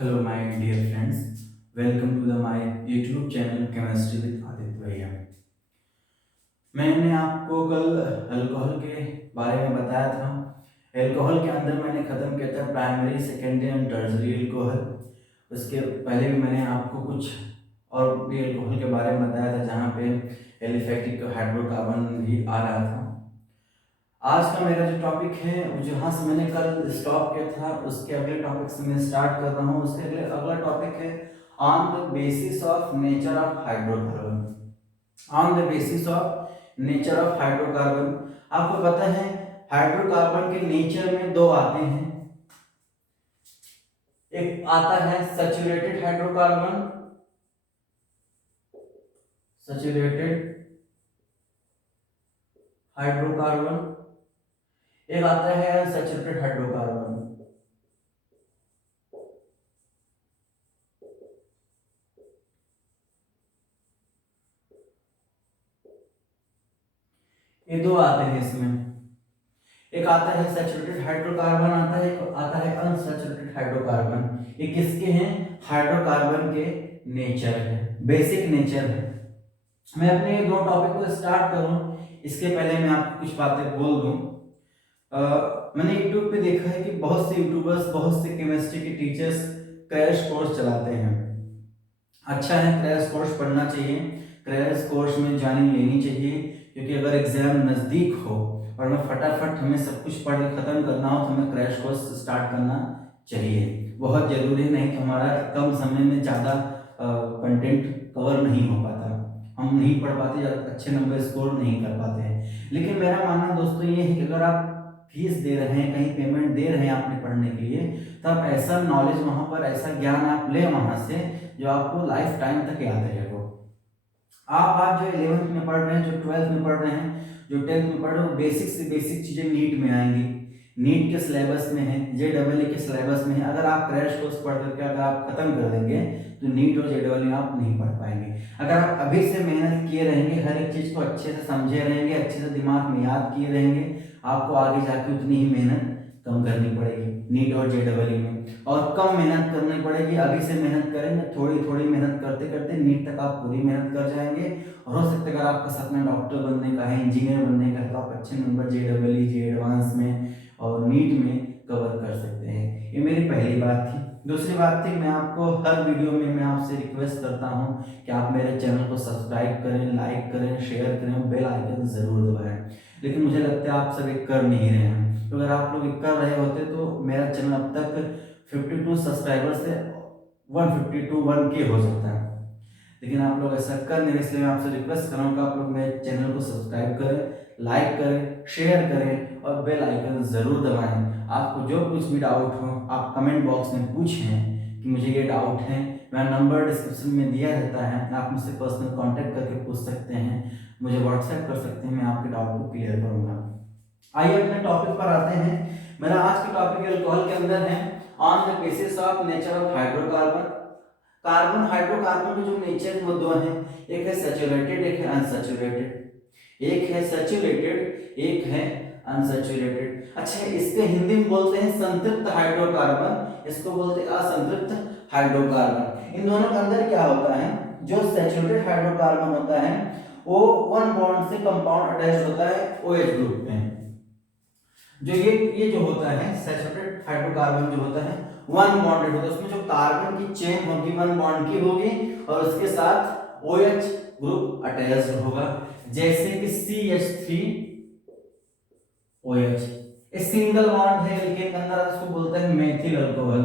Hello, my dear friends. Welcome to my YouTube channel Chemistry with Aditya भैया। मैंने आपको कल अल्कोहल के बारे में बताया था। अल्कोहल के अंदर मैंने ख़त्म किया था primary, secondary and tertiary alcohol. उसके पहले भी मैंने आपको कुछ और भी अल्कोहल के बारे में बताया था, जहाँ पे एलिफैटिक हाइड्रोकार्बन भी आ रहा था। आज का मेरा जो टॉपिक है, वो जहाँ से मैंने कल स्टॉप किया था उसके अगले टॉपिक से मैं स्टार्ट कर रहा हूँ। उसके अगले अगला टॉपिक है on the basis of nature of hydrocarbon. On the basis of nature of hydrocarbon. आपको पता है हाइड्रोकार्बन के नेचर में दो आते हैं। एक आता है सैचुरेटेड हाइड्रोकार्बन, सैचुरेटेड हाइड्रोकार्बन। एक आता है अनसैचुरेटेड हाइड्रोकार्बन। ये दो आते हैं इसमें। एक आता है सैचुरेटेड हाइड्रोकार्बन, आता है, एक आता है अनसैचुरेटेड हाइड्रोकार्बन। ये किसके हैं? हाइड्रोकार्बन के नेचर है, बेसिक नेचर है। मैं अपने ये दो टॉपिक को स्टार्ट करूं इसके पहले मैं आपको कुछ बातें बोल दूं। मैंने यूट्यूब पे देखा है कि बहुत से यूट्यूबर्स, बहुत से केमिस्ट्री के टीचर्स क्रैश कोर्स चलाते हैं। अच्छा है, क्रैश कोर्स पढ़ना चाहिए, क्रैश कोर्स में ज्वाइनिंग लेनी चाहिए, क्योंकि अगर एग्जाम नज़दीक हो और हमें फटाफट हमें सब कुछ पढ़ के ख़त्म करना हो तो हमें क्रैश कोर्स स्टार्ट करना चाहिए। बहुत ज़रूरी है, नहीं तो हमारा कम समय में ज़्यादा कंटेंट कवर नहीं हो पाता, हम नहीं पढ़ पाते, अच्छे नंबर स्कोर नहीं कर पाते हैं। लेकिन मेरा मानना दोस्तों ये है कि अगर आप फीस दे रहे हैं, कहीं पेमेंट दे रहे हैं आपने पढ़ने के लिए, तो आप ऐसा नॉलेज वहाँ पर, ऐसा ज्ञान आप लें वहाँ से जो आपको लाइफ टाइम तक याद रहेगा। आप आज जो 11th में पढ़ रहे हैं, जो 12th में पढ़ रहे हैं, जो 10th में पढ़ रहे हो, बेसिक से बेसिक चीज़ें नीट में आएंगी, नीट के सिलेबस में है, JEE के सिलेबस में है। अगर आप क्रैश कोर्स पढ़ करके अगर आप खत्म कर देंगे तो नीट और JEE आप नहीं पढ़ पाएंगे। अगर आप अभी से मेहनत किए रहेंगे, हर एक चीज़ को अच्छे से समझे रहेंगे, अच्छे से दिमाग में याद किए रहेंगे, आपको आगे जाके उतनी ही मेहनत कम करनी पड़ेगी नीट और JEE में, और कम मेहनत करनी पड़ेगी। अभी से मेहनत करेंगे, थोड़ी थोड़ी मेहनत करते करते नीट तक आप पूरी मेहनत कर जाएंगे। और हो सकता है अगर आपका सपना डॉक्टर बनने का है, इंजीनियर बनने का है, तो आप अच्छे नंबर JEE, जे एडवांस में और नीट में कवर कर सकते हैं। ये मेरी पहली बात थी। दूसरी बात थी, मैं आपको हर वीडियो में मैं आपसे रिक्वेस्ट करता हूँ कि आप मेरे चैनल को सब्सक्राइब करें, लाइक करें, शेयर करें, बेल आइकन जरूर दबाएं। लेकिन मुझे लगता है आप सब एक कर नहीं रहे हैं। तो अगर आप लोग एक कर रहे होते तो मेरा चैनल अब तक 52 सब्सक्राइबर से 152 1K हो जाता है। लेकिन आप लोग ऐसा कर नहीं रहे, इसलिए मैं आपसे रिक्वेस्ट कर रहा हूँ कि आप लोग मेरे चैनल को सब्सक्राइब करें, लाइक करें, शेयर करें और बेल आइकन ज़रूर दबाएं। आपको जो कुछ भी डाउट हो आप कमेंट बॉक्स में पूछें कि मुझे ये डाउट है। मेरा नंबर डिस्क्रिप्शन में दिया रहता है, आप मुझसे पर्सनल कांटेक्ट करके पूछ सकते हैं, मुझे व्हाट्सएप कर सकते हैं, मैं आपके डाउट को क्लियर करूँगा। आइए अपने टॉपिक पर आते हैं। मेरा आज का टॉपिक अल्कोहल के अंदर है on the basis of nature of hydrocarbon. Carbon, hydrocarbon के जो नेचर है वो दो हैं, एक है सैचुरेटेड, एक है अनसैचुरेटेड। एक है सैचुरेटेड, एक है अनसैचुरेटेड। अच्छा, इसके हिंदी में बोलते हैं संतृप्त हाइड्रोकार्बन, इसको बोलते हैं असंतृप्त हाइड्रोकार्बन। इन दोनों के अंदर क्या होता है, जो सैचुरेटेड हाइड्रोकार्बन होता है वो वन बॉन्ड से कंपाउंड अटैच होता है OH ग्रुप में। जो ये जो होता है सैचुरेटेड हाइड्रोकार्बन जो होता है वन बॉन्डेड होता है, उसमें जो कार्बन की चेन होगी वन बॉन्ड की होगी और उसके साथ OH ग्रुप अटैच्ड होगा, जैसे कि CH3OH। ये सिंगल बॉन्ड है, लेकिन अंदर इसको बोलते हैं मेथिल अल्कोहल,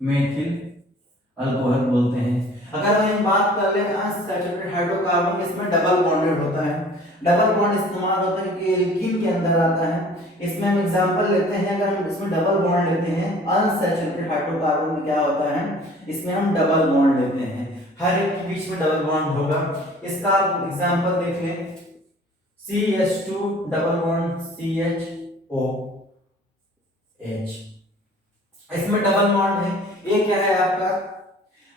मेथिल अल्कोहल बोलते हैं। अगर हम बात कर लें अनसैचुरेटेड हाइड्रोकार्बन, इसमें डबल बॉन्डेड होता है। डबल बॉन्ड इस्तेमाल होता है कि एल्कीन के अंदर आता है। इसमें हम एग्जांपल लेते हैं, अगर हम इसमें डबल बॉन्ड लेते हैं अनसैचुरेटेड हाइड्रोकार्बन में क्या होता है, इसमें हम डबल बॉन्ड लेते हैं, हर एक के बीच में डबल बॉन्ड होगा। इसका आप एग्जांपल देख लें, CH2 डबल बॉन्ड CHOH, इसमें डबल बॉन्ड है। ये क्या है आपका,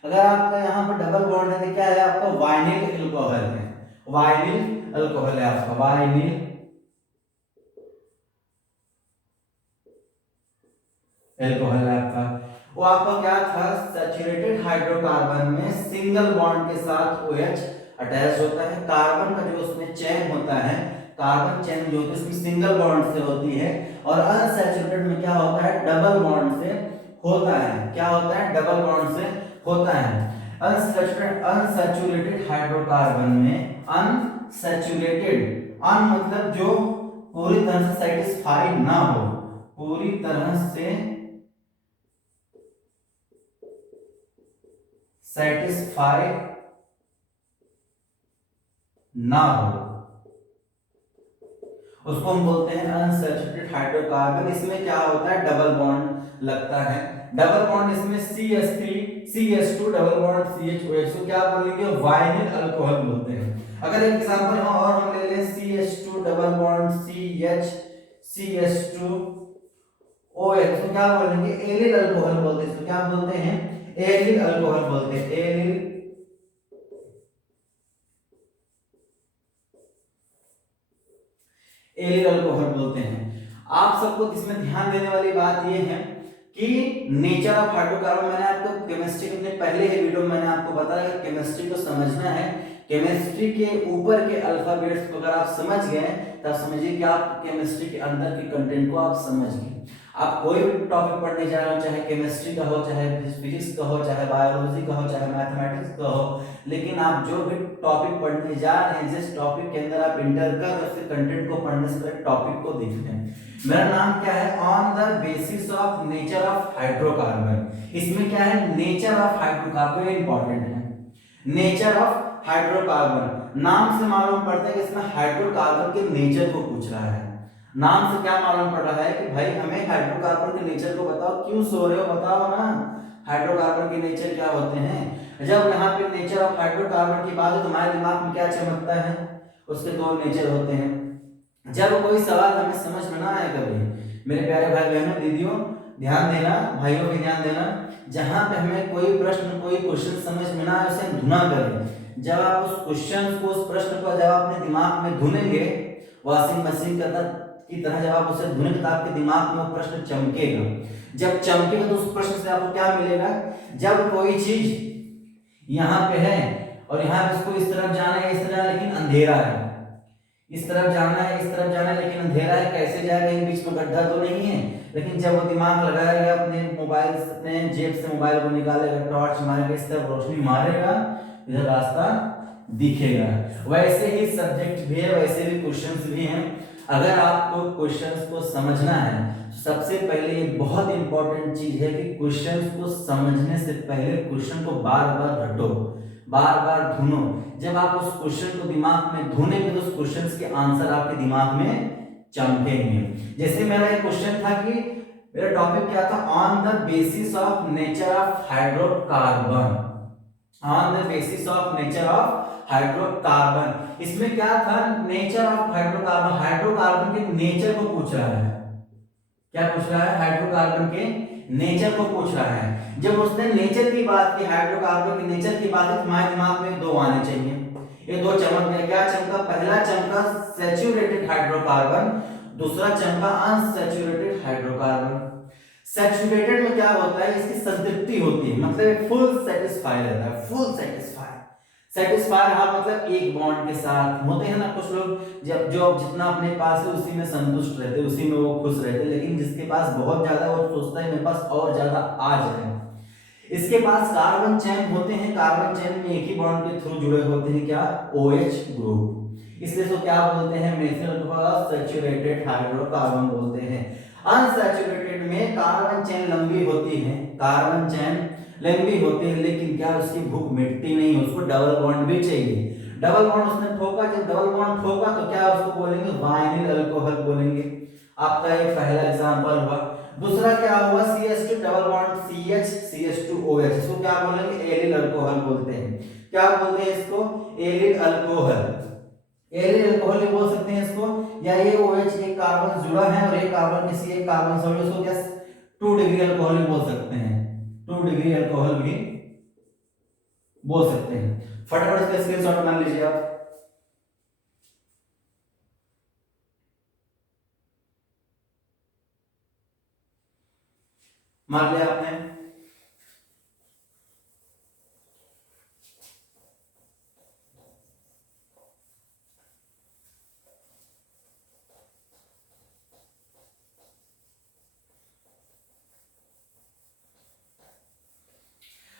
अगर आपका यहाँ पर डबल बॉन्ड है तो क्या है आपका, वाइनिल अल्कोहल है, वाइनिल अल्कोहल है आपका, वाइनिल एल्कोहल है आपका। वो आपका क्या था, सैचुरेटेड हाइड्रोकार्बन में सिंगल बॉन्ड के साथ OH अटैच होता है। कार्बन का जो उसमें चेन होता है, कार्बन चेन जो होती है उसमें सिंगल बॉन्ड से होती है, और अनसैचुरेटेड में क्या होता है, डबल बॉन्ड से होता है। क्या होता है, डबल बॉन्ड से होता है। अनसैचुरेटेड हाइड्रोकार्बन में, अनसैचुरेटेड, अन मतलब जो पूरी तरह से सेटिस्फाइड ना हो, पूरी तरह से सेटिस्फाई ना हो, उसको हम बोलते हैं अनसैचुरेटेड हाइड्रोकार्बन। इसमें क्या होता है, डबल बॉन्ड लगता है। डबल बॉन्ड इसमें CH3 CH2 double bond CHOH, क्या बोलेंगे, वाइनिल अल्कोहल बोलते हैं। अगर एक एग्जांपल और हम ले लें, CH2 double bond CH CH2 OH, तो क्या बोलेंगे, एलिल अल्कोहल बोलते हैं। इसको क्या बोलते हैं, एलिल अल्कोहल बोलते हैं, एलिल एलिल अल्कोहल बोलते हैं। आप सबको इसमें ध्यान देने वाली बात यह है कि नेचर ऑफ हाइड्रोकार्बन, मैंने आपको केमिस्ट्री के पहले ही वीडियो में मैंने आपको बताया कि केमिस्ट्री को समझना है, केमिस्ट्री के ऊपर के अल्फाबेट्स को अगर आप समझ गए तब समझिए कि आप केमिस्ट्री के अंदर के कंटेंट को आप समझ गए। आप कोई भी टॉपिक पढ़ने जा रहे हो, चाहे केमिस्ट्री का हो, चाहे फिजिक्स का हो, चाहे बायोलॉजी का हो, चाहे मैथमेटिक्स का हो, लेकिन आप जो भी टॉपिक पढ़ने जा रहे हैं, जिस टॉपिक के अंदर आप इंटर कर रहे हैं, उसके कंटेंट को पढ़ने से पहले टॉपिक को देखते हैं। मेरा नाम क्या है, on the basis of nature of hydrocarbon. इसमें क्या है, नेचर ऑफ हाइड्रोकार्बन इंपॉर्टेंट है। नेचर ऑफ हाइड्रोकार्बन, नाम से मालूम पड़ता है कि इसमें हाइड्रोकार्बन के नेचर को पूछ रहा है। नाम से क्या मालूम पड़ रहा है कि भाई हमें हाइड्रोकार्बन के नेचर को बताओ, क्यों सो रहे हो, बताओ ना, हाइड्रोकार्बन के नेचर क्या होते हैं। जब यहाँ पे नेचर ऑफ हाइड्रोकार्बन की बात है तो हमारे दिमाग में क्या चमकता है, उसके दो नेचर होते हैं। जब कोई सवाल हमें समझ में ना आए कभी, मेरे प्यारे भाई बहनों दीदियों ध्यान देना, भाइयों भी ध्यान देना, जहां पे हमें कोई प्रश्न कोई क्वेश्चन समझ में ना आए उसे हम धुना करें। जब आप उस क्वेश्चन को उस प्रश्न को जब अपने दिमाग में धुनेंगे, वॉशिंग मशीन की तरह जब आप उसे धुनेंगे तो आपके दिमाग में वो प्रश्न चमकेगा। जब चमकेगा तो उस प्रश्न से आपको क्या मिलेगा, जब कोई चीज यहाँ पे है और यहाँ पे इसको इस तरफ जाना है, इस तरफ, लेकिन अंधेरा है, इस तरफ जाना है, इस तरफ जाना है, लेकिन अंधेरा है, कैसे जाएगा, इन बीच में गड्ढा तो नहीं है। लेकिन जब वो दिमाग लगाएगा, अपने मोबाइल अपने जेब से मोबाइल को निकालेगा, टॉर्च मारेगा, इस तरफ रोशनी मारेगा, इधर रास्ता दिखेगा। वैसे ही सब्जेक्ट भी है, वैसे भी क्वेश्चंस भी हैं। अगर आपको क्वेश्चंस को समझना है, सबसे पहले ये बहुत इंपॉर्टेंट चीज है कि क्वेश्चंस को समझने से पहले क्वेश्चन को बार बार रटो, बार बार धुनो। जब आप उस क्वेश्चन को दिमाग में धुनेंगे तो उस क्वेश्चन के आंसर आपके दिमाग में चमकेंगे। जैसे मेरा एक क्वेश्चन था कि मेरा टॉपिक क्या था, on the basis of nature of hydrocarbon, on the basis of nature of hydrocarbon. इसमें क्या था, नेचर ऑफ हाइड्रोकार्बन, हाइड्रोकार्बन के नेचर को पूछ रहा है। क्या पूछ रहा है, हाइड्रोकार्बन के नेचर को पूछ रहा है। जब उसने नेचर की बात की, हाइड्रोकार्बन के नेचर की बात की, हमारे दिमाग में दो आने चाहिए। ये दो चमक गया, क्या चमका, पहला चमका सैचुरेटेड हाइड्रोकार्बन, दूसरा चमका अनसैचुरेटेड हाइड्रोकार्बन। सैचुरेटेड में क्या होता है, इसकी संतृप्ति होती है, मतलब फुल सेटिस्फाई रहता है, फुल सेटिस्फाई। सेटिस्फाई हाँ मतलब एक बॉन्ड के साथ होते हैं ना कुछ लोग, जब जो जितना अपने पास है उसी में संतुष्ट रहते, उसी में वो खुश रहते, लेकिन जिसके पास बहुत ज्यादा वो सोचता है मेरे पास और ज्यादा आ जाए। इसके पास कार्बन चेन होते हैं, कार्बन चेन में एक ही बॉन्ड के थ्रू जुड़े होते हैं, क्या, OH ग्रुप, इसलिए तो क्या बोलते हैं, मेथिल अल्कोहल सैचुरेटेड हाइड्रोकार्बन बोलते हैं। अनसैचुरेटेड में कार्बन चेन लंबी होती है, कार्बन चेन लंबी होती है, लेकिन क्या उसकी भूख मिटती नहीं, उसको डबल बॉन्ड भी चाहिए। डबल बॉन्ड उसने ठोका, जब डबल बॉन्ड ठोका तो क्या उसको बोलेंगे, वाइनिल अल्कोहल बोलेंगे। आपका एक पहला एग्जांपल हुआ। दूसरा क्या हुआ, CH2 double bond CH CH2OH, इसको क्या बोलेंगे, एलिल अल्कोहल बोलते हैं। क्या बोलते हैं इसको, एलिल अल्कोहल, एलिल अल्कोहल भी बोल सकते हैं इसको। या ये OH एक कार्बन जुड़ा है और एक कार्बन किसी एक कार्बन से, इसको क्या 2 डिग्री अल्कोहल भी बोल सकते हैं, 2 डिग्री अल्कोहल भी बोल सकते हैं। फटाफट इसका स्क्रीनशॉट बना लीजिए आप। मार लिया आपने।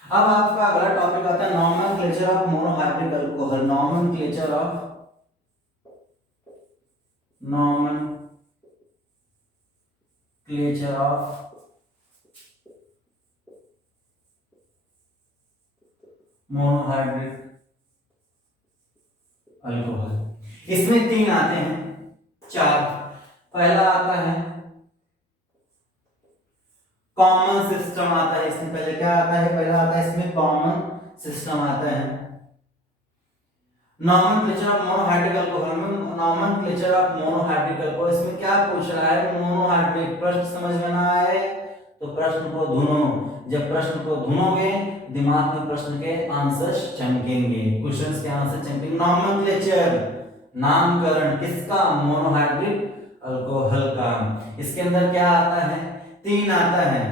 अब आपका अगला टॉपिक आता है nomenclature of monohydric alcohol. Nomenclature of monohydric alcohol. इसमें तीन आते हैं, चार। पहला आता है कॉमन सिस्टम आता है इसमें। पहले क्या आता है? पहला आता है इसमें कॉमन सिस्टम आता है। नॉमेनक्लेचर ऑफ मोनोहाइड्रिक अल्कोहल में नॉमेनक्लेचर ऑफ मोनोहाइड्रिक अल्कोहल, इसमें क्या पूछ रहा है? मोनोहाइड्रिक। प्रश्न समझ में ना आए तो प्रश्न को धुनो। जब प्रश्न को धुनोगे दिमाग में प्रश्न के आंसर्स चमकेंगे, क्वेश्चंस के आंसर चमकेंगे। नॉमेनक्लेचर, नामकरण किसका? मोनोहाइड्रिक अल्कोहल का। इसके अंदर क्या आता है? तीन आता है।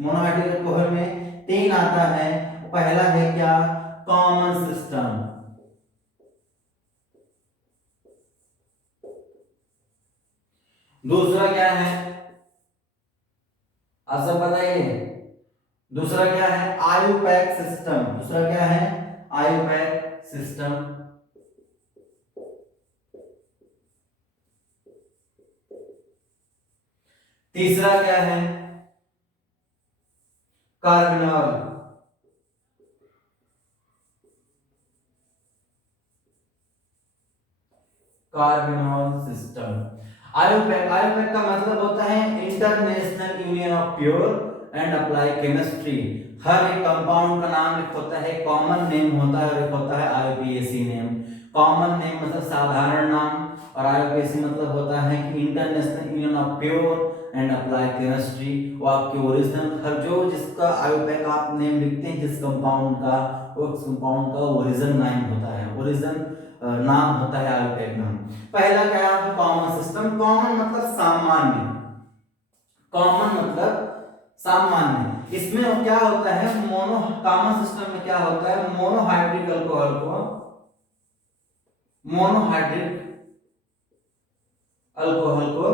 मोनोहाइड्रिक अल्कोहल में तीन आता है। पहला है क्या? Common system. दूसरा क्या है? आप सब बताइए। दूसरा क्या है? IUPAC system. दूसरा क्या है? IUPAC system. तीसरा क्या है? Carbinol. Carbinol system. IUPAC, IUPAC का मतलब होता है international union of pure and apply chemistry. हर एक कंपाउंड का नाम एक होता है, कॉमन नेम होता है, और एक होता है आईयूपीएसी नेम। कॉमन नेम मतलब साधारण नाम, और आईयूपीएसी मतलब होता है कि international union of pure and apply chemistry. वो आपके ओरिजिनल, हर जो जिसका आयुपैक आप नेम लिखते हैं जिस कंपाउंड का, उस कंपाउंड का ओरिजिन नाम होता है, ओरिजिन नाम होता है आयुपैक नाम। पहला क्या है? Common system. कॉमन मतलब सामान्य, कॉमन मतलब सामान्य। इसमें क्या होता है? मोनो, कॉमन सिस्टम में क्या होता है? मोनोहाइड्रिक अल्कोहल को मोनोहाइड्रिक अल्कोहल को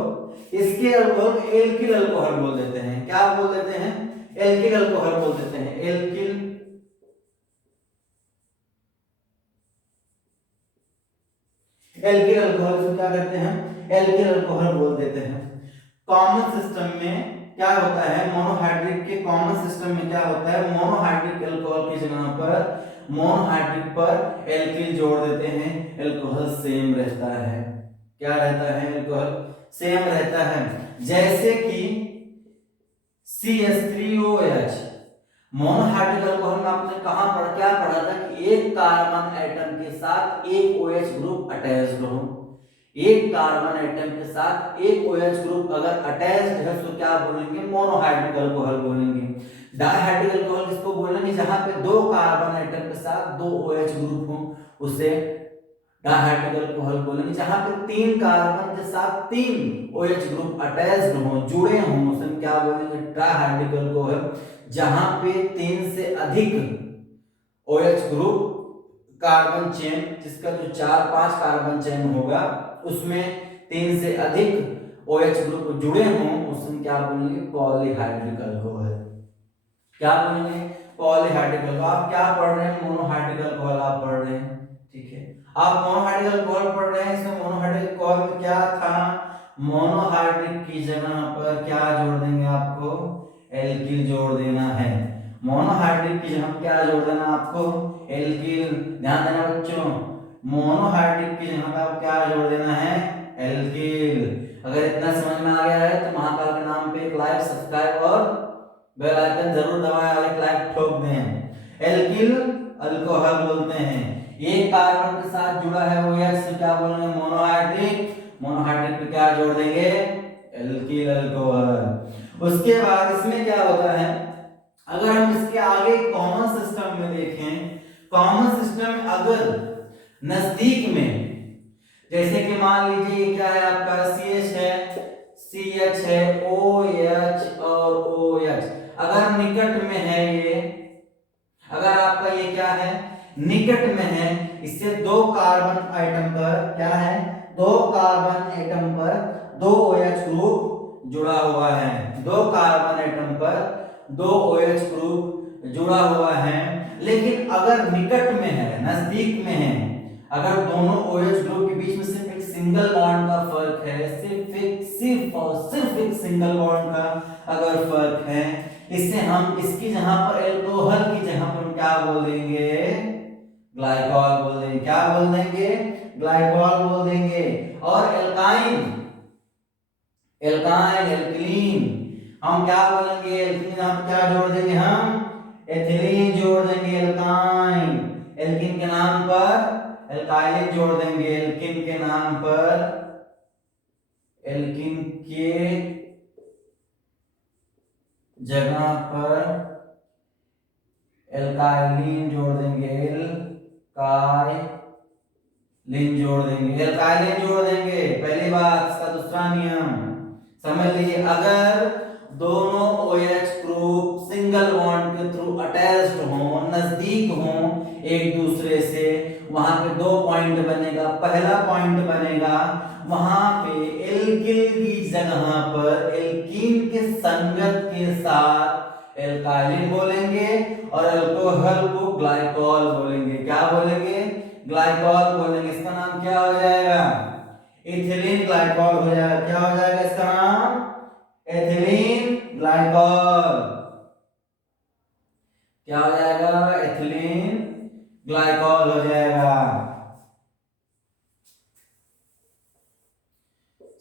इसके अल्कोहल एल्किल अल्कोहल बोल देते हैं। क्या बोल देते हैं? एल्किल अल्कोहल बोल देते हैं। एल्किल एल्किल अल्कोहल से क्या करते हैं? एल्किल अल्कोहल बोल देते हैं। कॉमन सिस्टम में क्या होता है? मोनोहाइड्रिक के कॉमन सिस्टम में क्या होता है? मोनोहाइड्रिक अल्कोहल की जगह पर मोनोहाइड्रिक पर एल्किल जोड़ देते हैं। अल्कोहल सेम रहता है। क्या रहता है? अल्कोहल सेम रहता है। जैसे कि CH3OH। मोनोहाइड्रिक अल्कोहल में आपने कहां पढ़ा, क्या पढ़ा था कि एक कार्बन एटम के साथ एक OH ग्रुप अटैच्ड हो। एक कार्बन एटम के साथ एक OH ग्रुप अगर अटैच्ड है तो क्या बोलेंगे? मोनोहाइड्रिक अल्कोहल बोलेंगे। डाइहाइड्रिक अल्कोहल किसको बोलेंगे? जहां पे दो कार्बन एटम के साथ दो OH ग्रुप हो उसे डाइहाइड्रिक अल्कोहल बोलेंगे। जहां पे तीन कार्बन के साथ तीन OH ग्रुप अटैच्ड हो, जुड़े हों, उसे क्या बोलेंगे? Trihydric alcohol. जहां पे तीन से अधिक OH ग्रुप कार्बन चेन, जिसका जो 4-5 कार्बन चेन होगा उसमें तीन से अधिक OH ग्रुप जुड़े हों, उसमें क्या बोलेंगे? Polyhydric alcohol. क्या बोलेंगे? Polyhydric alcohol. आप क्या पढ़ रहे हैं? मोनोहाइड्रिक अल्कोहल आप पढ़ रहे हैं, ठीक है। आप मोनोहाइड्रिक अल्कोहल पढ़ रहे हैं। इसमें मोनोहाइड्रिक अल्कोहल में क्या था? मोनोहाइड्रिक की जगह पर क्या जोड़ देंगे? आपको एल्किल जोड़ देना है। मोनोहाइड्रिक की जगह क्या जोड़ देना आपको? एल्किल। ध्यान देना बच्चों, मोनोहाइड्रिक की जगह पर आपको क्या जोड़ देना है? एल्किल। अगर इतना समझ में आ गया है तो महाकाल के नाम पे एक लाइक, सब्सक्राइब और बेल आइकन जरूर दबाएं और एक लाइक ठोक दें। एल्किल अल्कोहल बोलते हैं। एक कार्बन के साथ जुड़ा है वो OH से क्या बोलेंगे? मोनोहाइड्रिक। मोनोहाइड्रिक पे क्या जोड़ देंगे? Alkyl alcohol. उसके बाद इसमें क्या होता है? अगर हम इसके आगे कॉमन सिस्टम में देखें, कॉमन सिस्टम में अगर नजदीक में, जैसे कि मान लीजिए ये क्या है आपका? CH है, CH है, OH और OH। अगर इससे दो कार्बन आइटम पर क्या है, दो कार्बन एटम पर दो OH ग्रुप जुड़ा हुआ है, दो कार्बन एटम पर दो OH ग्रुप जुड़ा हुआ है। लेकिन अगर निकट में है, नजदीक में है, अगर दोनों OH ग्रुप के बीच में सिर्फ एक सिंगल बॉन्ड का फर्क है, सिर्फ एक सिंगल बॉन्ड का अगर फर्क है, इससे हम इसकी जहां पर एल्कोहल की जगह पर हम क्या बोल देंगे, ग्लाइकॉल बोल देंगे। क्या बोल देंगे, ग्लाइकॉल बोल देंगे। और एल्काइन, एल्कलीन हम क्या बोलेंगे, एल्कीन हम क्या जोड़ देंगे, हम एथिलीन जोड़ देंगे। एल्काइन, एल्कीन के नाम पर एल्काइलिन जोड़ देंगे, एल्कीन के नाम पर, एल्कीन के जगह पर एल्काइलिन जोड़ देंगे, एल्काइलिन जोड़ देंगे, एल्काइलिन जोड़ देंगे। पहली बात। इसका दूसरा नियम समझ लीजिए, अगर दोनों OH ग्रुप सिंगल बॉन्ड के थ्रू अटैच्ड हो, नजदीक हो एक दूसरे से, वहां पे दो पॉइंट बनेगा। पहला पॉइंट बनेगा वहां पे एल्किल की जगह पर एल्कीन के संगत के साथ एल्काइलिन बोलेंगे और अल्कोहल को ग्लाइकॉल बोलेंगे। क्या बोलेंगे, ग्लाइकॉल बोलेंगे। इसका नाम क्या हो जाएगा, इथिलीन ग्लाइकॉल हो जाएगा। क्या हो जाएगा इसका नाम, एथिलीन ग्लाइकॉल। क्या हो जाएगा, एथिलीन ग्लाइकॉल हो जाएगा।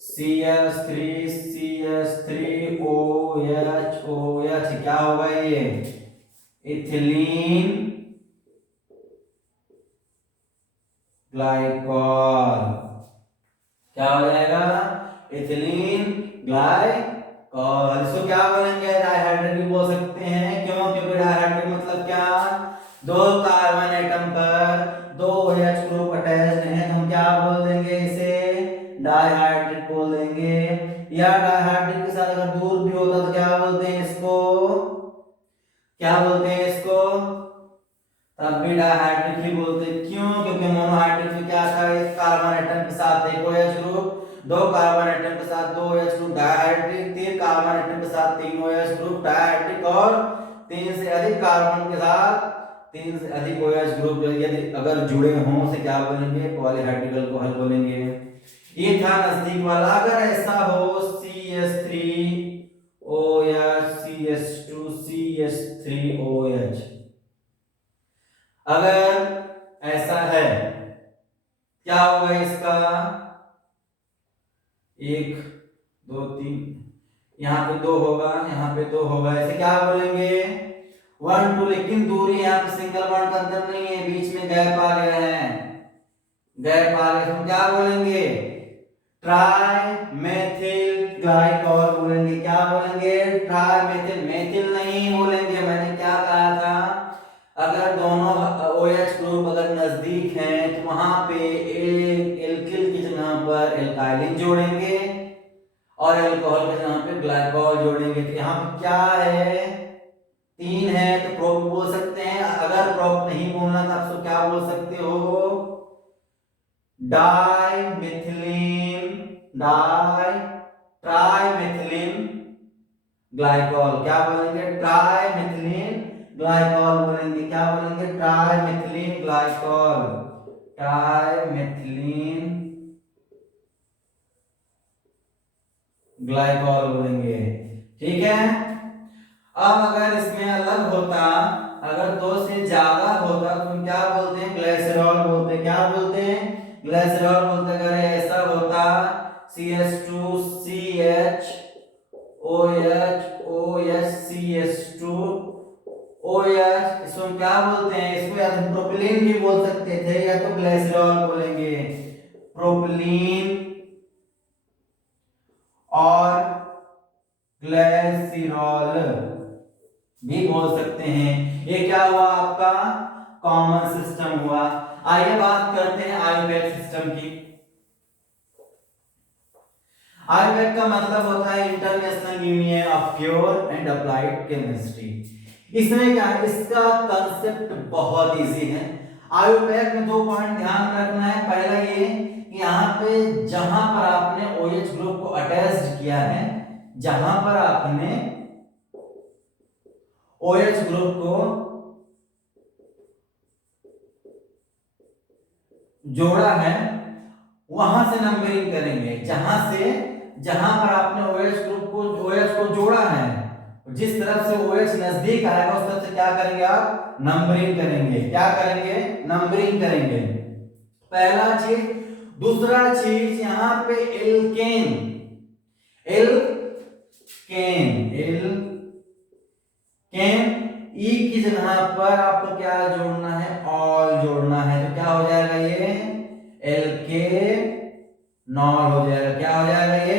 CH3OH क्या होगा ये, इथिलीन ग्लाइकॉल। क्या हो जाएगा, इथिलीन ग्लाइकॉल। इसको क्या बोलेंगे, डाइहाइड्रेट भी बोल सकते हैं। क्यों, क्योंकि डाइहाइड्रेट मतलब क्या, दो कार्बन एटम पर दो OH ग्रुप अटैच्ड हैं, तो हम क्या बोल देंगे, इसे डाइहाइड्रेट बोल देंगे। या डाइहाइड्रेट के साथ अगर दूर भी होता तो क्या बोलते हैं इसको, क्या बोलते हैं इसको, तब भी डाइहाइड्रेट ही बोलते हैं। क्यों, क्योंकि मोनोहाइड्रेट में क्या था, एक कार्बन एटम के साथ एक OH ग्रुप, दो कार्बन एटम के साथ दो OH ग्रुप डाइहाइड्रिक, तीन कार्बन एटम के साथ तीन OH ग्रुप डाइहाइड्रिक, और तीन से अधिक कार्बन के साथ तीन से अधिक OH ग्रुप यदि अगर जुड़े हों उसे क्या बोलेंगे, पॉलीहाइड्रिक अल्कोहल बोलेंगे। ये था नजदीक वाला। अगर ऐसा हो CH3OH CH2CH3OH, अगर ऐसा है क्या होगा इसका, एक दो तीन, यहाँ पे दो होगा, यहाँ पे दो होगा, ऐसे क्या बोलेंगे, 1 2। लेकिन दूरी यहाँ पे सिंगल बॉन्ड का अंतर नहीं है, बीच में गैप आ गया है, गैप आ गया, हम क्या बोलेंगे, ट्राई मेथिल ग्लाइकॉल बोलेंगे। क्या बोलेंगे, ट्राई मेथिल, मेथिल नहीं बोलेंगे। मैंने क्या कहा था, अगर दोनों OH ग्रुप अगर नजदीक हैं तो वहां पे एल्किल की जगह पर एल्काइलिन जोड़ेंगे और अल्कोहल की जगह पे ग्लाइकॉल जोड़ेंगे। तो यहाँ पे क्या है, तीन है तो प्रोप बोल सकते हैं। अगर प्रोप नहीं बोलना तो आप क्या बोल सकते हो, ट्राइमेथिलीन ग्लाइकॉल। क्या बोलेंगे, ट्राइमेथिलीन ग्लाइकॉल बोलेंगे। क्या बोलेंगे, ट्राइमेथिलीन ग्लाइकॉल, ट्राइमेथिलीन ग्लाइकॉल बोलेंगे। ठीक है। अब अगर इसमें अलग होता, अगर दो से ज्यादा होता तो हम क्या बोलते हैं, ग्लिसरॉल बोलते हैं। क्या बोलते हैं, ग्लिसरॉल बोलते हैं। अगर ऐसा होता CH2CH OH इसको हम क्या बोलते हैं, इसको या तो प्रोपिलीन भी बोल सकते थे या तो ग्लिसरॉल बोलेंगे। प्रोपिलीन और ग्लिसरॉल भी बोल सकते हैं। ये क्या हुआ आपका, कॉमन सिस्टम हुआ। आइए बात करते हैं आयुर्वेद सिस्टम की। आयुर्वेद का मतलब होता है international union of pure and applied chemistry. इसमें क्या है, इसका कंसेप्ट बहुत इजी है। आयोपैक में 2 पॉइंट ध्यान में रखना है। पहला ये कि यहाँ पे जहां पर आपने OH ग्रुप को अटैच्ड किया है, जहां पर आपने OH ग्रुप को जोड़ा है, वहां से नंबरिंग करेंगे। जहां पर आपने OH को जोड़ा है, जिस तरफ से OH नजदीक आएगा उस तरफ से क्या करेंगे आप, नंबरिंग करेंगे। क्या करेंगे, नंबरिंग करेंगे, पहला चीज। दूसरा चीज यहाँ पे एल्केन ई की जगह पर आपको क्या जोड़ना है, ऑल जोड़ना है। तो क्या हो जाएगा, ये एल्केनॉल हो जाएगा। क्या हो जाएगा, ये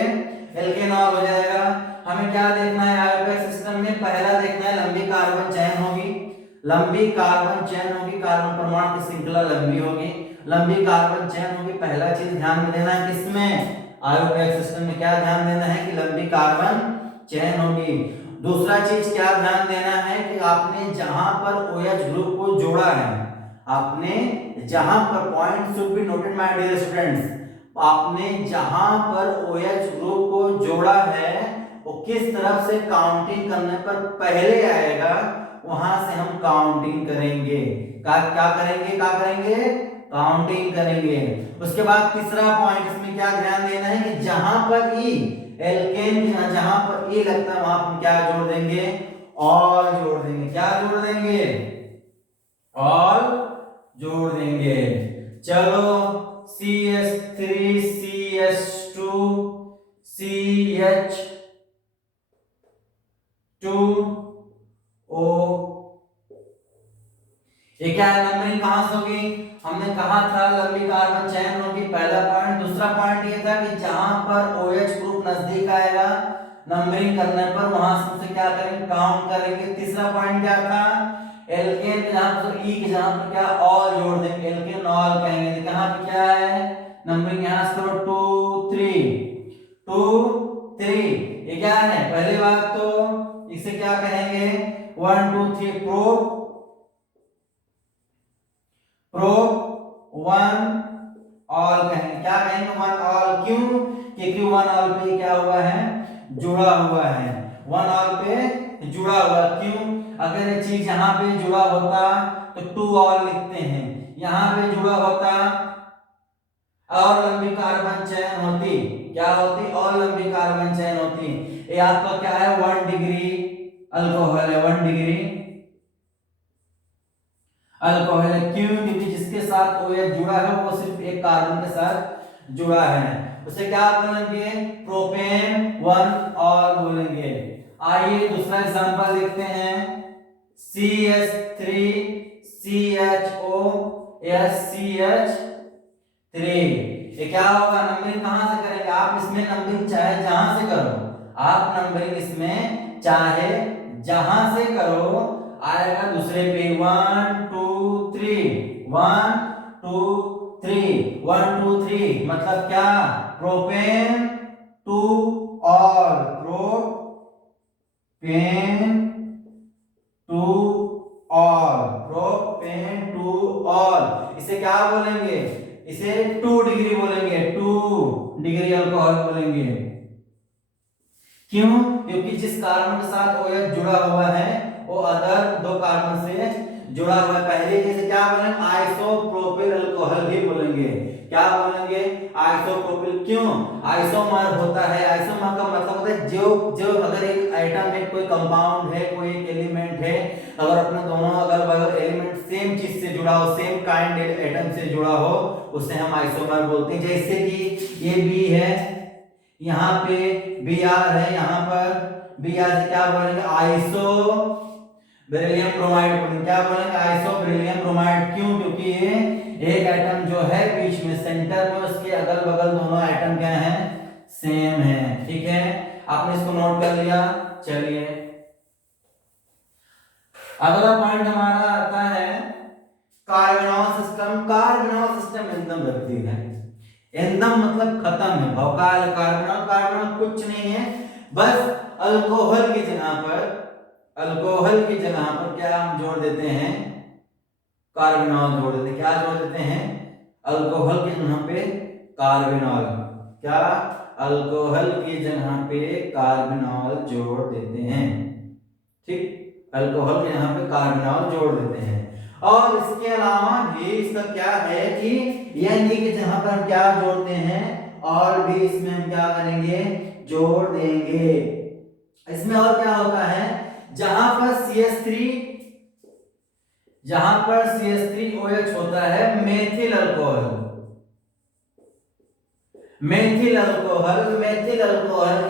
एल्केनॉल हो जाएगा। हमें क्या देखना है आयोपैक सिस्टम में, पहला देखना है लंबी कार्बन चेन होगी, कार्बन परमाणु की श्रृंखला लंबी होगी, लंबी कार्बन चेन होगी। पहला चीज ध्यान में देना है किसमें, आयोपैक सिस्टम में क्या ध्यान देना है कि लंबी कार्बन चेन होगी। दूसरा चीज क्या ध्यान देना है कि आपने जहां पर OH ग्रुप को जोड़ा है, आपने जहां पर, point should be noted my dear students, आपने जहां पर OH ग्रुप को जोड़ा है वो किस तरफ से काउंटिंग करने पर पहले आएगा, वहां से हम काउंटिंग करेंगे। क्या करेंगे, काउंटिंग करेंगे। उसके बाद तीसरा पॉइंट इसमें क्या ध्यान देना है कि जहां पर ई, एल्केन जहां पर ई लगता है वहां हम क्या जोड़ देंगे, ऑल जोड़ देंगे। क्या जोड़ देंगे, ऑल जोड़ देंगे। चलो CH3 CH2 CH2O, ये क्या है, नंबरिंग कहां से होगी, हमने कहा था लंबी कार्बन चेन होगी, पहला पॉइंट। दूसरा पॉइंट ये था कि जहां पर OH ग्रुप नजदीक आएगा नंबरिंग करने पर वहां से उसे क्या करेंगे, काउंट करेंगे। तीसरा पॉइंट क्या था, एल्केन के जहां पर ई के जहां पर क्या, ऑल जोड़ देंगे, एल्केनॉल कहेंगे। तो कहां पे क्या है, नंबरिंग यहां से करो 2 3 ये क्या है, पहली बात तो इसे क्या कहेंगे, 1 2 3 प्रोप 1 ऑल कहेंगे। क्या कहेंगे, 1 ऑल। क्यों, क्योंकि 1 ऑल पे क्या हुआ है, जुड़ा हुआ है, 1 ऑल पे जुड़ा हुआ। क्यों, अगर ये चीज यहाँ पे जुड़ा होता तो 2 ऑल लिखते हैं, यहाँ पे जुड़ा होता और लंबी कार्बन चेन होती, क्या होती, और लंबी कार्बन चेन होती। ये आपका क्या है, 1 डिग्री अल्कोहल है, 1 डिग्री अल्कोहल है। क्यों, क्योंकि जिसके साथ OH जुड़ा है वो सिर्फ एक कार्बन के साथ जुड़ा है, उसे क्या बोलेंगे, प्रोपेन 1 और बोलेंगे। आइए दूसरा एग्जांपल देखते हैं, CH3 CHO SCH3। ये क्या होगा, नंबरिंग कहां से करेंगे आप, इसमें नंबरिंग चाहे जहां से करो, आप नंबरिंग इसमें चाहे जहां से करो, आएगा दूसरे पे 1 2 3 1 2 3 1 2 3, मतलब क्या, प्रोपेन 2 और प्रोपेन 2 और इसे क्या बोलेंगे, इसे 2 डिग्री बोलेंगे, 2 डिग्री अल्कोहल बोलेंगे। क्यों, क्योंकि जिस कार्बन के साथ OH जुड़ा हुआ है वो अदर 2 कार्बन से जुड़ा हुआ है। पहले जैसे क्या बोलेंगे, आइसोप्रोपिल अल्कोहल भी बोलेंगे। क्या बोलेंगे, आइसोप्रोपिल। क्यों, आइसोमर होता है, आइसोमर का मतलब होता है जो अगर एक आइटम में कोई कंपाउंड है, कोई एक एलिमेंट है, अगर अपने दोनों अगल बगल एलिमेंट सेम चीज से जुड़ा हो, सेम काइंड एटम से जुड़ा हो, उसे हम आइसोमर बोलते हैं। जैसे कि ये बी है, यहाँ पे Br है, यहाँ पर Br से क्या बोलेंगे, आइसो बेरिलियम ब्रोमाइड बोलेंगे। क्या बोलेंगे, आइसो बेरिलियम ब्रोमाइड। क्यों, क्योंकि ये एक एटम जो है बीच में सेंटर में, उसके अगल बगल दोनों एटम क्या हैं, सेम है। ठीक है, आपने इसको नोट कर लिया। चलिए अगला पॉइंट हमारा आता है कार्बेनॉल सिस्टम। कार्बेनॉल सिस्टम एकदम व्यक्ति है, एकदम मतलब खत्म है, भौकाल कार्बेनॉल। कार्बेनॉल कुछ नहीं है, बस अल्कोहल की जगह पर क्या हम जोड़ देते हैं, कार्बिनॉल जोड़ देते हैं। क्या जोड़ देते हैं? अल्कोहल की जगह पे कार्बिनॉल। क्या? अल्कोहल की जगह पे कार्बिनॉल जोड़ देते हैं। ठीक, अल्कोहल के यहाँ पे कार्बिनॉल जोड़ देते हैं। और इसके अलावा भी इसका क्या है कि यानी कि जहां पर हम क्या जोड़ते हैं, और भी इसमें हम क्या करेंगे, जोड़ देंगे। इसमें और क्या होता है, जहां पर CH3OH होता है, मेथिल अल्कोहल। मेथिल अल्कोहल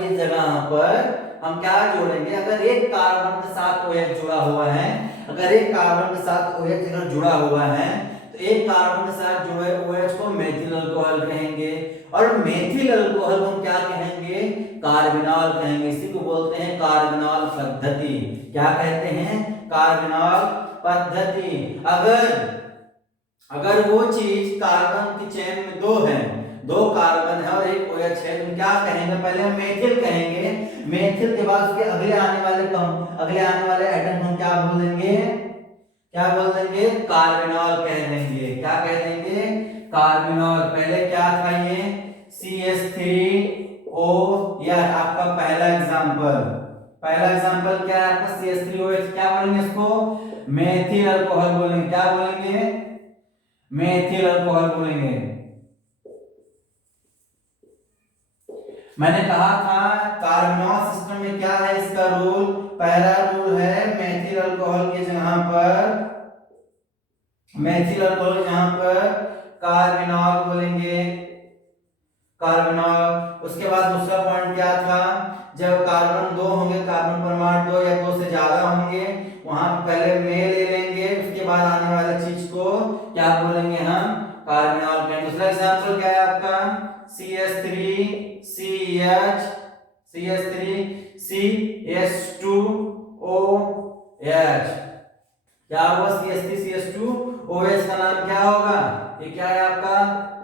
की जगह पर हम क्या जोड़ेंगे, अगर एक कार्बन के साथ OH जुड़ा हुआ है, अगर एक कार्बन के साथ OH अगर जुड़ा हुआ है, तो एक कार्बन के साथ जुड़े OH को मेथिल अल्कोहल कहेंगे, और मेथिल अल्कोहल को हम क्या कहेंगे, कार्बिनॉल कहेंगे। इसी को बोलते हैं कार्बिनॉल पद्धति। क्या कहते हैं? कार्बिनॉल पद्धति। अगर वो चीज कार्बन की चेन में दो है, दो कार्बन है और एक OH है, तो क्या कहेंगे, पहले हम मेथिल कहेंगे। मेथिल के बाद उसके अगले आने वाले एटम को क्या बोल देंगे, कार्बिनॉल कह देंगे। क्या कह देंगे? कार्बिनॉल। पहले क्या था ये, CH3O, यह आपका पहला एग्जांपल क्या है आपका, CH3OH। क्या बोलेंगे इसको? मेथिल अल्कोहल बोलेंगे। क्या बोलेंगे? मेथिल अल्कोहल बोलेंगे। मैंने कहा था कार्बोनॉल सिस्टम में क्या है इसका रूल, पहला रूल है मेथिल अल्कोहल की जगह पर कार्बिनॉल बोलेंगे, कार्बिनॉल। उसके बाद दूसरा पॉइंट क्या था, जब कार्बन दो होंगे, कार्बन परमाणु दो या दो से ज्यादा होंगे, वहां पहले में ले लेंगे, उसके बाद आने वाले चीज को क्या बोलेंगे हम, कार्बिनॉल कहेंगे। दूसरा एग्जांपल क्या है आपका, CH3CH2OH। क्या हुआ, CH3CH2OH का नाम क्या होगा, ये क्या है आपका,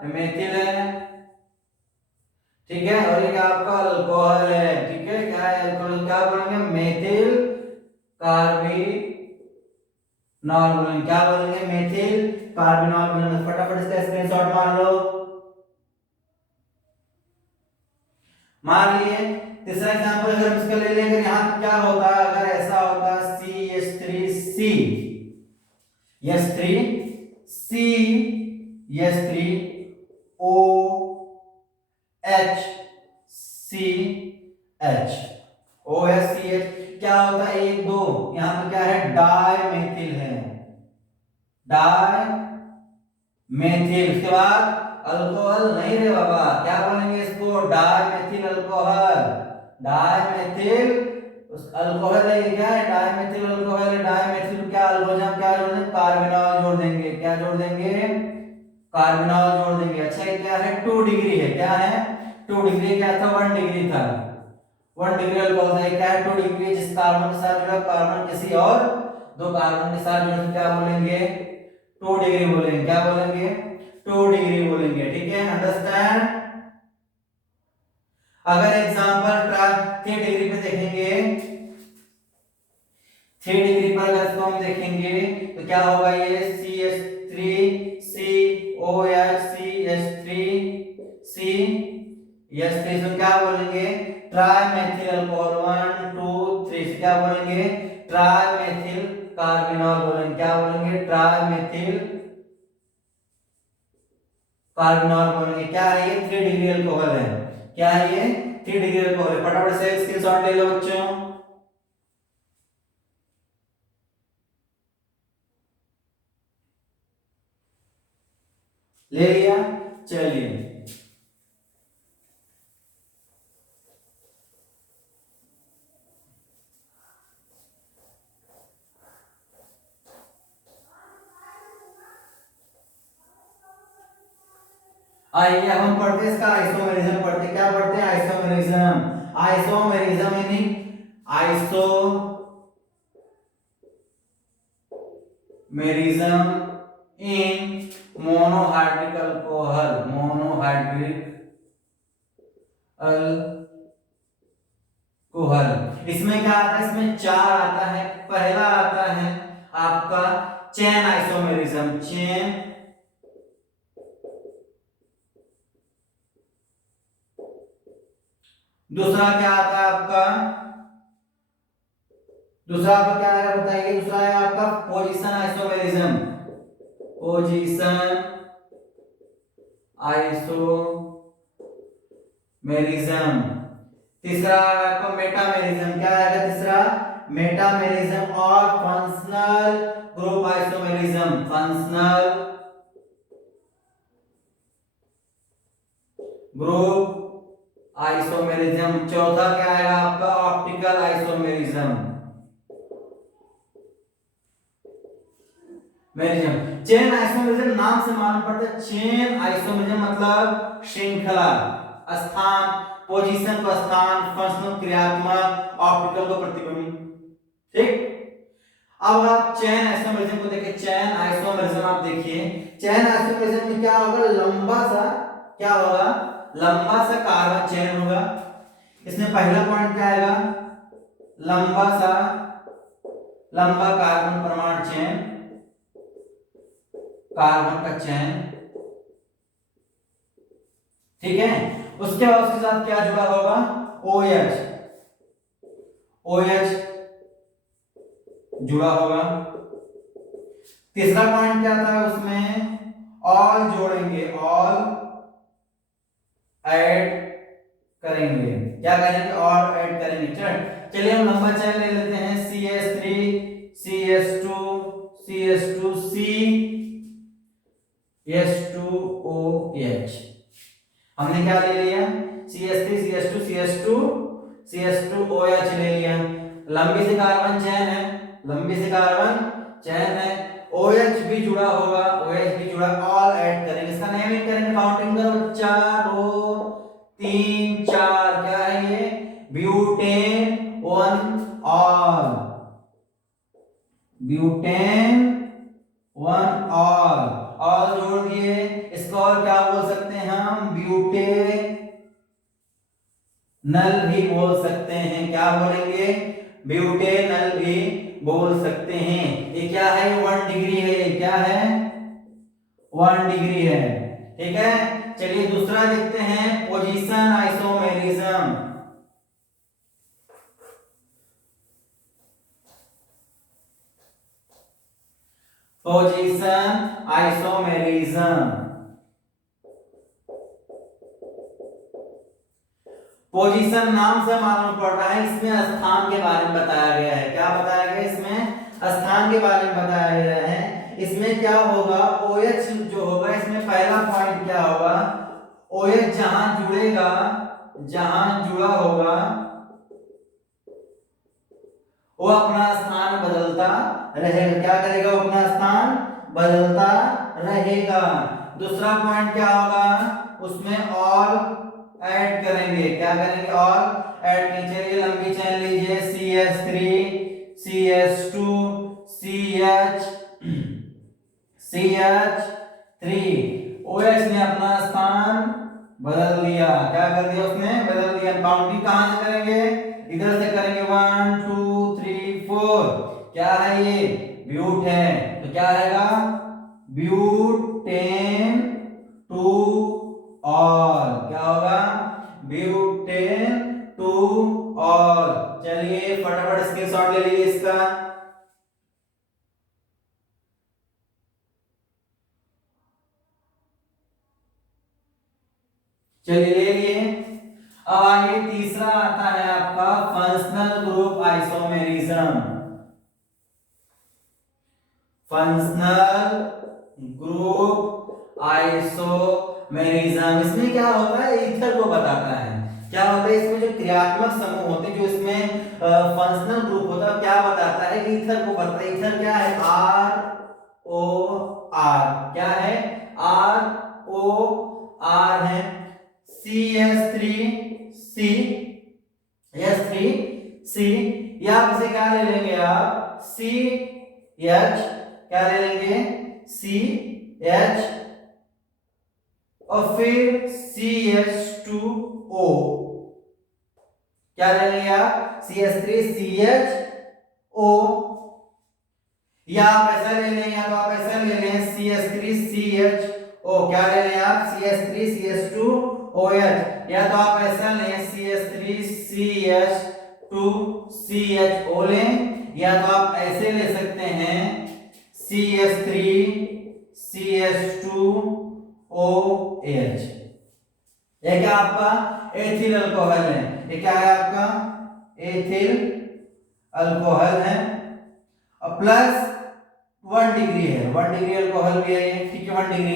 मेथिल है। ठीक है, और ये क्या आपका अल्कोहल है। ठीक है, क्या है अल्कोहल, क्या बोलेंगे, मेथिल कार्बिनॉल बोलेंगे। क्या बोलेंगे, मेथिल कार्बिनॉल बोलेंगे। फटाफट इसका स्क्रीनशॉट मार लिए। तीसरा एग्जांपल अगर हम इसका ले लेंगे, यहाँ क्या होता है, अगर ऐसा होता CH3COHCH, क्या होता है, एक दो, यहाँ पे क्या है, डाई मेथिल। उसके बाद अल्कोहल नहीं रे बाबा, क्या बोलेंगे इसको, डाई मेथिल अल्कोहल। उस अल्कोहल है, क्या है, डाई मेथिल अल्कोहल है। डाई मेथिल क्या अल्कोहल, हम क्या जोड़ देंगे, कार्बिनॉल जोड़ देंगे। क्या जोड़ देंगे, कार्बिनॉल जोड़ देंगे। अच्छा, ये क्या है, 2 डिग्री है। क्या है, 2 डिग्री, क्या था, 1 डिग्री था। 1 डिग्री अल्कोहल है। क्या है, 2 डिग्री, जिस कार्बन के साथ जुड़ा, कार्बन किसी और दो कार्बन के साथ जुड़े, क्या बोलेंगे, 2 डिग्री बोलेंगे। क्या बोलेंगे, 2 डिग्री बोलेंगे। ठीक है, अंडरस्टैंड। अगर एग्जांपल 3 डिग्री पे देखेंगे, 3 डिग्री पर अगर इसको हम देखेंगे तो क्या होगा, ये CH3COH से क्या बोलेंगे, ट्राई मेथिल अल्कोहल। 1 2 3 से क्या बोलेंगे, ट्राई मेथिल कार्बिनॉल बोलेंगे। क्या बोलेंगे, ट्राई मेथिल कार्बिनॉल बोलेंगे। क्या है, ये 3 डिग्री अल्कोहल है। क्या है, ये 3 डिग्री अल्कोहल है। फटाफट से स्क्रीनशॉट ले लो बच्चों। ले लिया, चलिए आइए अब हम पढ़ते हैं इसका आइसोमेरिज्म। पढ़ते क्या पढ़ते हैं, isomerism. Isomerism meaning in monohydric alcohol. इसमें क्या आता है, इसमें 4 आता है। पहला आता है आपका चेन आइसोमेरिज्म, चेन दूसरा क्या आता है आपका, दूसरा आपका क्या है बताइए, दूसरा है आपका पोजीशन आइसोमेरिज्म, पोजीशन आइसोमेरिज्म। तीसरा है आपका मेटामेरिज्म, क्या आएगा तीसरा, मेटामेरिज्म और functional group isomerism, functional group isomerism. चौथा क्या आएगा आपका optical isomerism, merism. Chain isomerism नाम से मालूम पड़ता है, चेन आइसोमेरिज्म मतलब श्रृंखला, स्थान, पोजीशन को स्थान, फंक्शनल क्रियात्मक, ऑप्टिकल को प्रतिबिंब, ठीक। अब आप चेन आइसोमेरिज्म को देखिए, चेन आइसोमेरिज्म आप देखिए, चेन आइसोमेरिज्म में क्या होगा, लंबा सा क्या होगा, लंबा सा कार्बन चेन होगा। इसमें पहला पॉइंट क्या आएगा, लंबा सा, लंबा कार्बन परमाणु चेन, कार्बन का चेन, ठीक है। उसके बाद उसके साथ क्या जुड़ा होगा, OH, OH जुड़ा होगा। तीसरा पॉइंट क्या था उसमें, ऑल जोड़ेंगे, ऑल ऐड करेंगे, क्या करेंगे, ऑल ऐड करेंगे। चलिए हम लंबा चेन ले लेते हैं, CH3 CH2 CH2 CH2OH, हमने क्या ले लिया, CH3 CH2 CH2 CH2OH ले लिया। लंबी सी कार्बन चेन है, लंबी सी कार्बन चेन है, OH भी जुड़ा होगा, OH भी जुड़ा, ऑल ऐड करेंगे, इसका नेमिंग करेंगे, काउंटिंग करो, 4 2 3 4, क्या है ये, ब्यूटेन 1 ऑल, ब्यूटेन 1 ऑल जोड़ दिए। इसको और क्या बोल सकते हैं हम, ब्यूटेनल भी बोल सकते हैं, क्या बोलेंगे, ब्यूटेनल भी बोल सकते हैं। ये क्या है, 1 डिग्री है, ये क्या है, 1 डिग्री है, ठीक है। चलिए दूसरा देखते हैं, position isomerism, position isomerism. Position नाम से मालूम पड़ रहा है, इसमें स्थान के बारे में बताया गया है, क्या बताया गया, इसमें स्थान के बारे में बताया गया है। इसमें क्या होगा, OH जो होगा, इसमें पहला पॉइंट क्या होगा, OH जहां जुड़ेगा, जहां जुड़ा होगा वो अपना स्थान बदलता रहेगा, क्या करेगा, वो अपना स्थान बदलता रहेगा। दूसरा पॉइंट क्या होगा, उसमें और ऐड करेंगे, क्या करेंगे, और ऐड करेंगे। चलिए लंबी चेन लीजिए, CH3 CH2 CH3, OH ने अपना स्थान बदल दिया, क्या कर दिया उसने, बदल दिया। काउंटिंग कहां से करेंगे, इधर से करेंगे, 1 2 3 4, क्या है ये, ब्यूट है, तो क्या आएगा, ब्यूटेन 2 ऑल, क्या होगा, ब्यूटेन 2 ऑल। चलिए फटाफट स्क्रीनशॉट ले लीजिए इसका, चलिए ले लिए। अब आगे तीसरा आता है आपका functional group isomerism, functional group isomerism. इसमें क्या होता है, ईथर को बताता है, क्या होता है, इसमें जो क्रियात्मक समूह होते हैं, जो इसमें फंक्शनल ग्रुप होता है, क्या बताता है, ईथर को बताता है। ईथर क्या है, ROR, क्या है, ROR है। CH3C या आप इसे क्या ले लेंगे आप, CH, क्या ले लेंगे, CH और फिर CH2O, क्या ले लेंगे आप, CH3CHO। या आप ऐसा ले लें, या तो आप ऐसा ले लें CH3CHO, क्या ले लें आप CH3CH2OH, या तो आप ऐसा लें CH3CH2CHO लें, या तो आप ऐसे ले सकते हैं CH3CH2OH। ये क्या आपका एथिल अल्कोहल है, ये क्या है आपका एथिल अल्कोहल है, और प्लस 1 डिग्री है, 1 डिग्री अल्कोहल भी है ये, ठीक है 1 डिग्री।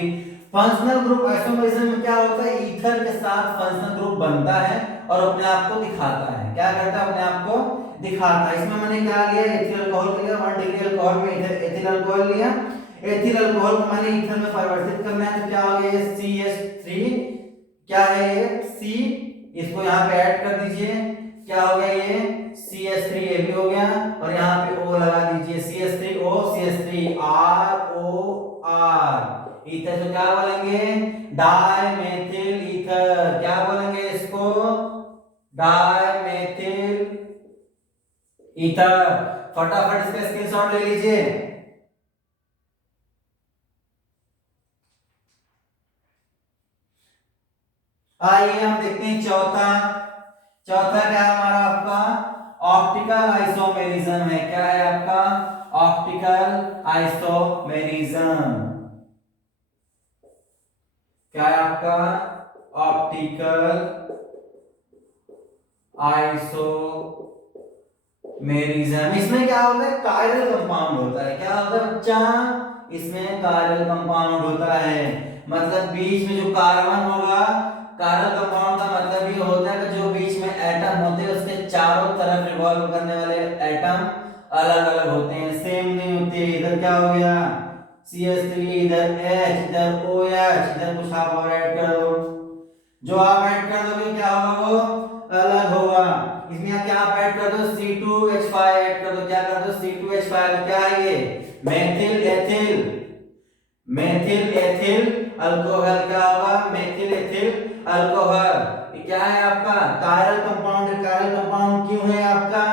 फंक्शनल ग्रुप आइसोमरेशन में क्या होता है, ईथर के साथ फंक्शनल ग्रुप बनता है और अपने आप को दिखाता है, क्या करता है अपने आप को दिखाता है। इसमें मैंने क्या लिया, एथिल अल्कोहल लिया, 1 डिग्री अल्कोहल में एथिल अल्कोहल लिया, एथिल अल्कोहल को मैंने ईथर में परिवर्तित करना है, तो क्या हो गया ये CH3, क्या है ये C, इसको यहाँ पे ऐड कर दीजिए, क्या हो गया ये CH3, ये भी हो गया, और यहाँ पे O लगा दीजिए, CH3O CH3ROR, ईथर तो क्या बोलेंगे डाइमेथिल ईथर, क्या बोलेंगे इसको डाइमेथिल ईथर। फटाफट इसका स्क्रीनशॉट ले लीजिए। आइए हम देखते हैं चौथा क्या है हमारा आपका ऑप्टिकल आइसोमेरिज्म है, क्या है आपका ऑप्टिकल आइसोमेरिज्म, क्या है आपका ऑप्टिकल आइसोमेरिज्म। इसमें क्या होता है कायरल कंपाउंड होता है, क्या होता है बच्चा इसमें कायरल कंपाउंड होता है, मतलब बीच में जो कार्बन होगा, कायरल कंपाउंड का मतलब ये होता है कि जो बीच में एटम होते हैं उसके चारों तरफ रिवॉल्व करने वाले एटम अलग अलग होते हैं, सेम नहीं होते। इधर क्या हो गया CH3, इधर H, इधर OH, इधर कुछ आप और ऐड कर दो, जो आप ऐड कर दोगे क्या होगा वो अलग होगा। इसमें क्या आप ऐड कर दो C2H5 ऐड कर दो, क्या कर दो C2H5, क्या है ये methyl ethyl, methyl ethyl alcohol, क्या होगा मेथिल एथिल अल्कोहल। ये क्या है आपका कायरल कंपाउंड, कायरल कंपाउंड क्यों है आपका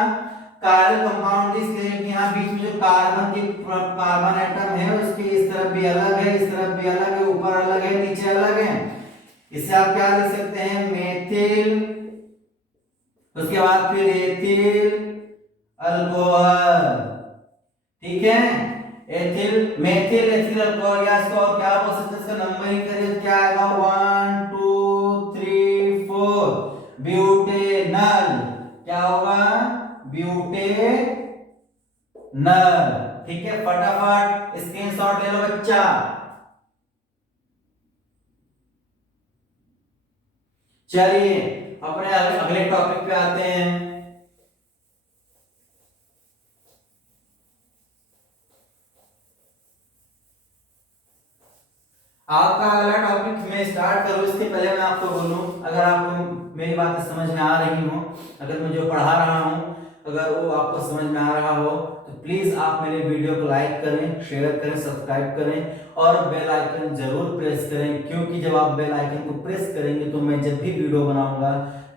कायरल कंपाउंड, इसलिए कि यहाँ बीच में जो कार्बन एटम है उसके इस तरफ भी अलग है, इस तरफ भी अलग है, ऊपर अलग है, नीचे अलग है। इससे आप क्या लिख सकते हैं मेथिल, उसके बाद फिर एथिल अल्कोहल, ठीक है एथिल मेथिल एथिल अल्कोहल, या इसको और क्या बोल सकते हैं, इसका नंबरिंग करिए तो क्या आएगा 1 2 3 4 ब्यूटेनल, क्या होगा ब्यूटेनल, ठीक है फटाफट स्क्रीनशॉट ले लो बच्चा। चलिए अपने अगले टॉपिक पे आते हैं। आपका अगला टॉपिक मैं स्टार्ट करूं इसके पहले मैं आपको बोलूं, अगर आपको मेरी बातें समझ में आ रही हो, अगर मैं जो पढ़ा रहा हूं अगर वो आपको समझ में आ रहा हो तो प्लीज आप मेरे वीडियो को लाइक करें, शेयर करें, सब्सक्राइब करें और बेल आइकन जरूर प्रेस करें, क्योंकि जब आप बेल आइकन को प्रेस करेंगे तो मैं जब भी वीडियो बनाऊंगा,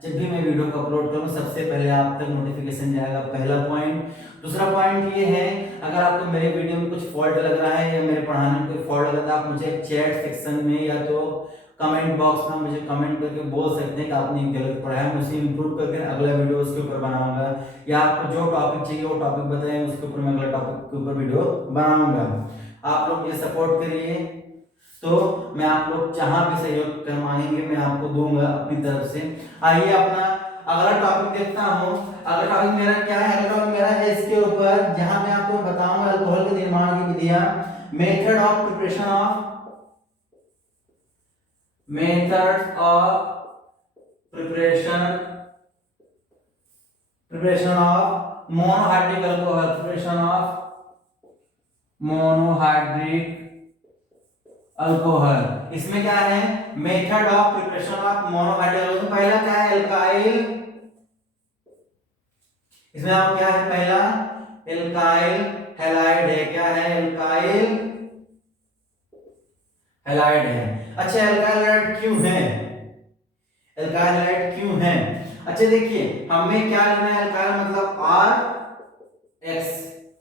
जब भी मैं वीडियो को अपलोड करूँ सबसे पहले आप तक नोटिफिकेशन जाएगा, पहला पॉइंट। दूसरा पॉइंट ये है अगर आपको मेरे वीडियो में कुछ फॉल्ट लग रहा है या मेरे पढ़ाने में कोई फॉल्ट लग रहा है आप मुझे चैट सेक्शन में या तो कमेंट बॉक्स में मुझे कमेंट करके बोल सकते हैं कि आपने गलत पढ़ा है, मुझे इंप्रूव करके अगला वीडियो उसके ऊपर बनाऊंगा, या आपको जो टॉपिक चाहिए वो टॉपिक बताएं उसके ऊपर मैं अगला टॉपिक के ऊपर वीडियो बनाऊंगा। आप लोग मुझे सपोर्ट करिए तो मैं आप लोग जहां भी सहयोग कर मांगेंगे मैं आपको दूंगा अपनी तरफ से। आइए अपना अगला टॉपिक देखता हूं। अगला टॉपिक मेरा क्या है, अगला टॉपिक मेरा है इसके ऊपर जहां मैं आपको बताऊंगा अल्कोहल के निर्माण की विधियां, method of preparation of preparation of monohydric alcohol, preparation of monohydric alcohol. इसमें क्या है method of preparation of monohydric alcohol. पहला क्या है एल्काइल, इसमें आप क्या है पहला एल्काइल हैलाइड है, क्या है एल्काइल हैलाइड है। अच्छा एल्काइल हैलाइड क्यों है, एल्काइल हैलाइड क्यों है, अच्छा देखिए हमें क्या लेना है एल्काइल मतलब R X,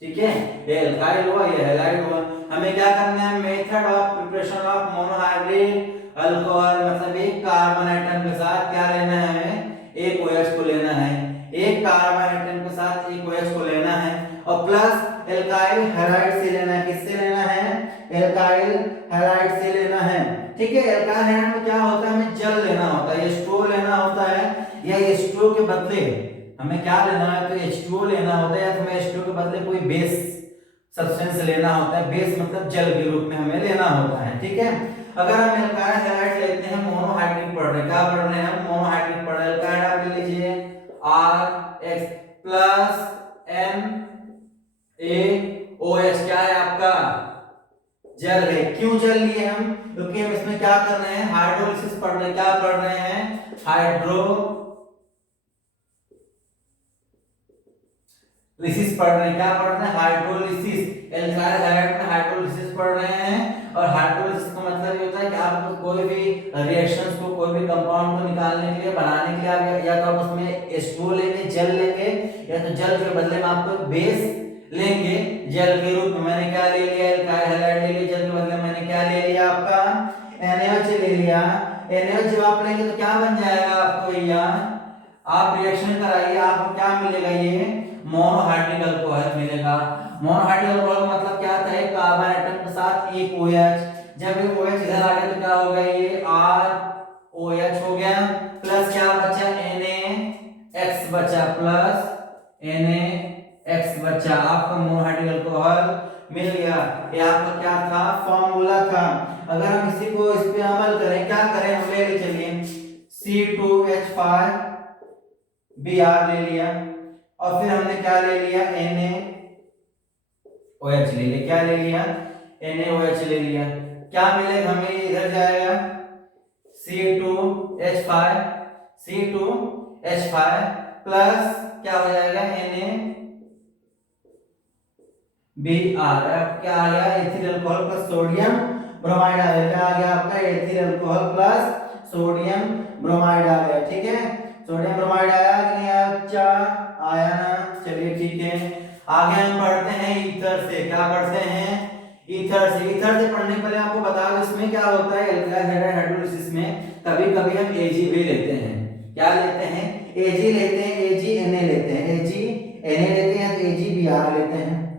ठीक ठीक है, ये एल्काइल हुआ, ये हैलाइड हुआ। हमें क्या करना है, method of preparation of monohydrate alcohol, मतलब एक कार्बन आइटम के साथ क्या लेना है, हमें एक OH को लेना है, एक कार्बन आइटम के साथ एक OH को लेना है और प्लस एल्काइल हैलाइड से लेना है। किससे लेना है, एल्काइल हैलाइड से लेना है। ठीक है, एल्काइल हैलाइड में क्या होता है, हमें जल लेना होता है, H2O लेना होता है, या H2O के बदले हमें क्या लेना है, तो H2O लेना होता है, या तो हमें H2O के बदले कोई बेस सब्सटेंस लेना होता है। बेस मतलब जल के रूप में हमें लेना होता है। ठीक है, अगर हम एल्काइल हैलाइड लेते हैं, मोनोहाइड्रिक पढ़ रहे हैं, क्या पढ़ रहे हैं, मोनोहाइड्रिक पढ़ रहे हैं, एल्काइल आप ले लीजिए RX प्लस NaOH, क्या है आपका, जल है। क्यों जल लिए हम, क्योंकि हम इसमें क्या कर रहे हैं, हाइड्रोलिसिस पढ़ रहे हैं। क्या पढ़ रहे हैं, हाइड्रोलिसिस पढ़ रहे हैं। क्या पढ़ रहे हैं, हाइड्रोलिसिस। एल्काइल हैलाइड में हाइड्रोलिसिस पढ़ रहे हैं, और हाइड्रोलिसिस का मतलब ये होता है कि आप कोई भी रिएक्शंस को, कोई भी कंपाउंड को निकालने के लिए, बनाने के लिए आप या तो आप उसमें H2O लेंगे, जल लेंगे, या तो जल के बदले में आपको बेस लेंगे जल के रूप में। मैंने क्या ले लिया, एल्काइल हैलाइड ले लिया, जल के बदले मैंने क्या ले लिया, आपका NaOH ले लिया। NaOH जब आप लेंगे तो क्या बन जाएगा आपको, भैया आप रिएक्शन कराइए, आपको क्या मिलेगा, ये मोनोहाइड्रिक अल्कोहल मिलेगा। मोनोहाइड्रिक अल्कोहल का मतलब क्या था, एक कार्बन आइटम के साथ एक OH। जब ये OH इधर आ गया तो क्या होगा, ये ROH हो गया, प्लस क्या बचा, NaX बचा, प्लस NaX बचा, आपका मोनोहाइड्रिक अल्कोहल मिल गया। ये आपका क्या था, फॉर्मूला था। अगर हम इसी को इस पे अमल करें, क्या करें, हम ले चलिए C2H5 Br ले लिया, और फिर हमने क्या ले लिया, NaOH ले लिया। क्या ले लिया, NaOH ले लिया। क्या मिलेगा हमें, इधर जाएगा C2H5 प्लस क्या हो जाएगा, NaBr। क्या आ गया, ethyl alcohol plus sodium bromide आ गया। क्या आ गया आपका, ethyl alcohol plus sodium bromide आ गया। ठीक है, सोडियम ब्रोमाइड आया कि नहीं, अच्छा आया ना, चलिए ठीक है। आगे हम पढ़ते हैं ईथर से। क्या पढ़ते हैं, ईथर से। ईथर से पढ़ने के पहले आपको बता दो इसमें क्या होता है, एल्काइल हैलाइड हाइड्रोलिसिस में कभी कभी हम Ag भी लेते हैं। क्या लेते हैं, Ag लेते हैं, AgNa लेते हैं, AgNa लेते हैं तो AgBr लेते हैं।